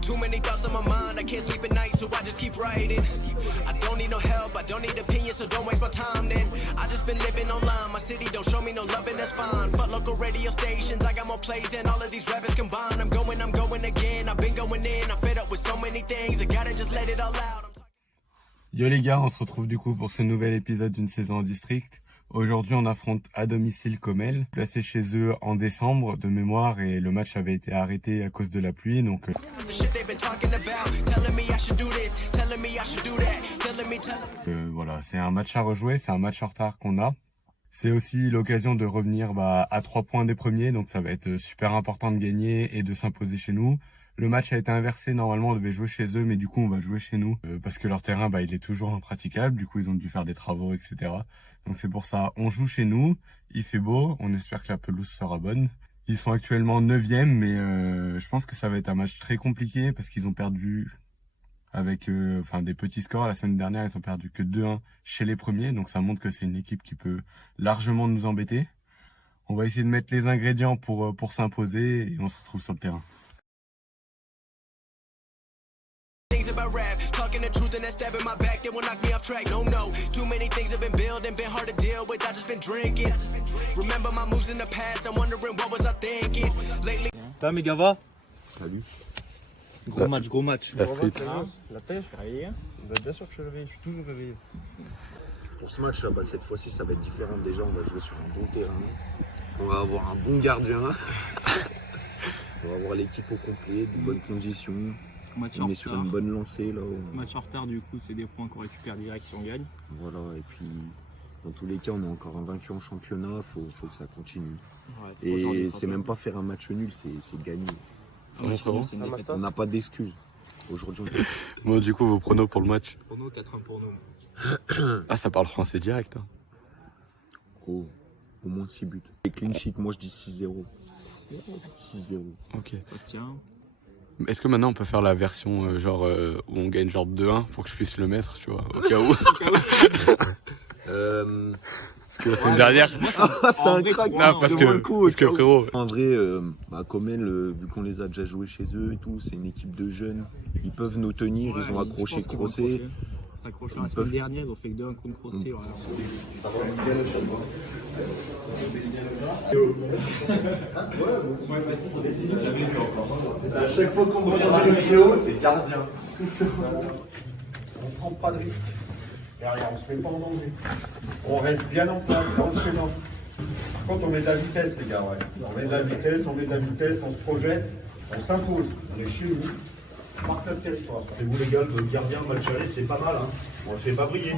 Too many thoughts on my mind, I can't sleep at night, so I just keep writing. I don't need no help, I don't need opinions, so don't waste my time then. I just been living online, my city don't show me no love and that's fine. Fuck local radio stations, I got more plays than all of these rappers combined. I'm going again, I've been going in, I'm fed up with so many things, I gotta just let it all out. Yo les gars, on se retrouve du coup pour ce nouvel épisode d'une saison en district. Aujourd'hui, on affronte à domicile Comel, placé chez eux en décembre de mémoire, et le match avait été arrêté à cause de la pluie, donc voilà, c'est un match à rejouer, c'est un match en retard qu'on a. C'est aussi l'occasion de revenir à 3 points des premiers, donc ça va être super important de gagner et de s'imposer chez nous. Le match a été inversé, normalement on devait jouer chez eux, mais du coup on va jouer chez nous parce que leur terrain il est toujours impraticable, du coup ils ont dû faire des travaux, etc. Donc c'est pour ça, on joue chez nous, il fait beau, on espère que la pelouse sera bonne. Ils sont actuellement 9e, mais je pense que ça va être un match très compliqué parce qu'ils ont perdu avec des petits scores. La semaine dernière ils ont perdu que 2-1 chez les premiers, donc ça montre que c'est une équipe qui peut largement nous embêter. On va essayer de mettre les ingrédients pour s'imposer et on se retrouve sur le terrain. About rap, talking the truth and that stab in my back, they will knock me off track. No, too many things have been built and been hard to deal with. I just been drinking. Remember my moves in the past, I'm wondering what was I thinking. Lately. Ça mes gars, va? Salut. Gros match. La street. La pêche, réveillé. Il va être bien sûr que je suis réveillé, je suis toujours réveillé. Pour ce match, cette fois-ci, ça va être différent. Déjà, on va jouer sur un bon terrain. On va avoir un bon gardien. On va avoir l'équipe au complet, de bonnes conditions. On est sur une bonne lancée là. Match en retard, du coup, c'est des points qu'on récupère direct si on gagne. Voilà, et puis dans tous les cas, on est encore invaincu en championnat, faut que ça continue. Ouais, et c'est même pas faire un match nul, c'est gagner. On n'a pas d'excuses aujourd'hui. Bon, du coup, vos pronos pour le match? Pronos 4-1 pour nous. Ah, ça parle français direct. Hein. Oh, au moins 6 buts. Et clean sheet, moi je dis 6-0. 6-0. Ok. Ça se tient. Est-ce que maintenant on peut faire la version où on gagne 2-1 pour que je puisse le mettre, tu vois, au cas où? Parce que la semaine dernière... c'est un crack. Non, parce que frérot... En vrai, Comel, vu qu'on les a déjà joués chez eux et tout, c'est une équipe de jeunes. Ils peuvent nous tenir, ils ont accroché Crossé. La semaine dernière, ils ont fait que 2-1 contre Crossé. Ça va bien le chapeau. À chaque fois qu'on voit dans une vidéo, c'est gardien. On prend pas de risque. Derrière, on se met pas en danger. On reste bien en place, dans le schéma. Par contre, on met de la vitesse, les gars, ouais. On met de la vitesse, on se projette, on s'impose. On est chez nous. On marque notre territoire. Et vous, les gars, le gardien, match aller, c'est pas mal, hein. On le fait pas briller.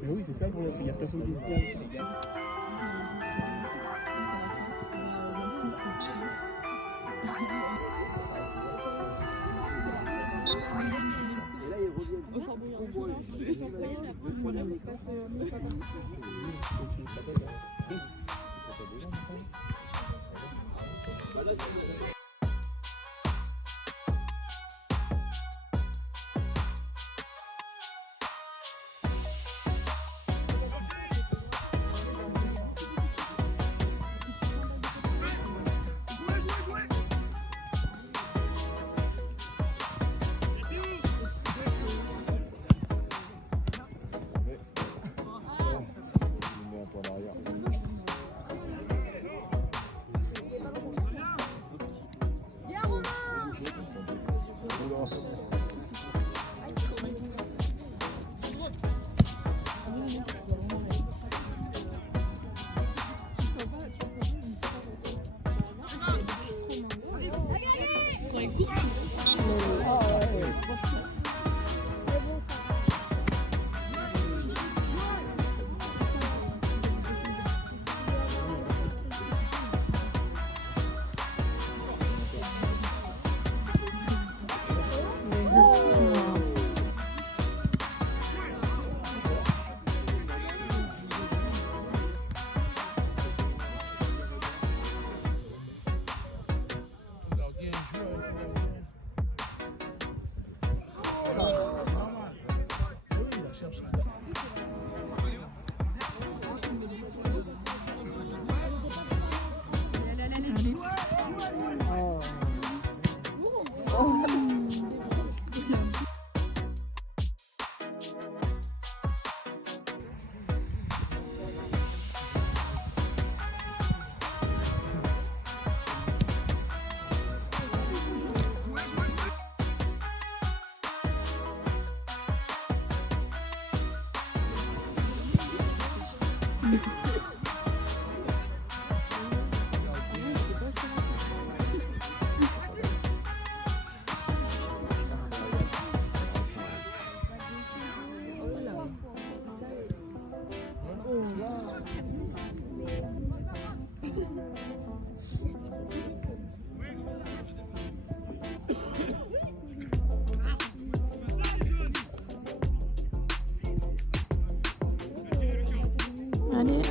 Mais oui, c'est ça, il n'y a personne qui se vient. Allez.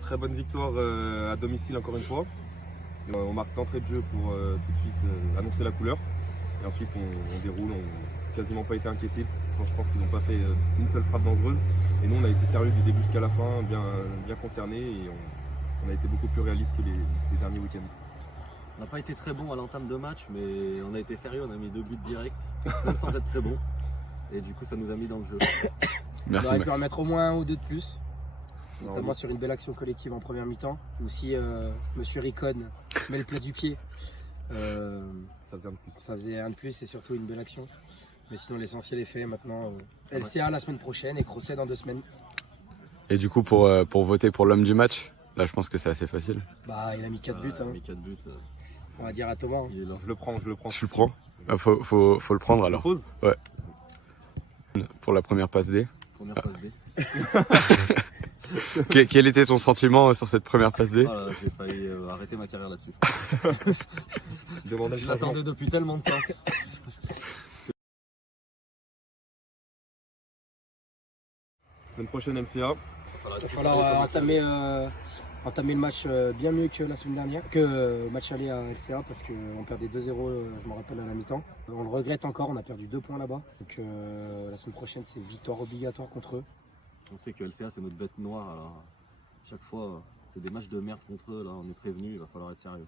Très bonne victoire à domicile encore une fois. On marque d'entrée de jeu pour tout de suite annoncer la couleur. Et ensuite on déroule, on n'a quasiment pas été inquiétés. Je pense qu'ils n'ont pas fait une seule frappe dangereuse. Et nous on a été sérieux du début jusqu'à la fin, bien concernés et on a été beaucoup plus réalistes que les derniers week-ends. On n'a pas été très bon à l'entame de match, mais on a été sérieux, on a mis 2 buts directs, même sans être très bon. Et du coup ça nous a mis dans le jeu. Merci. On aurait pu en mettre au moins 1 ou 2 de plus. Notamment sur une belle action collective en première mi-temps, où si Monsieur Ricon met le plat du pied, ça faisait un de plus et surtout une belle action. Mais sinon l'essentiel est fait maintenant. LCA la semaine prochaine et Crosset dans 2 semaines. Et du coup pour voter pour l'homme du match, là je pense que c'est assez facile. Bah il a mis 4 buts. Il a mis 4 buts. On va dire à Thomas. Je le prends. Tu le prends faut le prendre alors. Pose. Ouais. Pour la première passe D. Première passe D. Quel était ton sentiment sur cette première passe D? J'ai failli arrêter ma carrière là-dessus. Je l'attendais depuis tellement de temps. Semaine prochaine LCA. Il va falloir entamer le match bien mieux que la semaine dernière, que le match aller à LCA parce qu'on perdait 2-0, je me rappelle à la mi-temps. On le regrette encore, on a perdu 2 points là-bas. Donc la semaine prochaine c'est victoire obligatoire contre eux. On sait que LCA c'est notre bête noire, alors chaque fois c'est des matchs de merde contre eux, là on est prévenus, il va falloir être sérieux.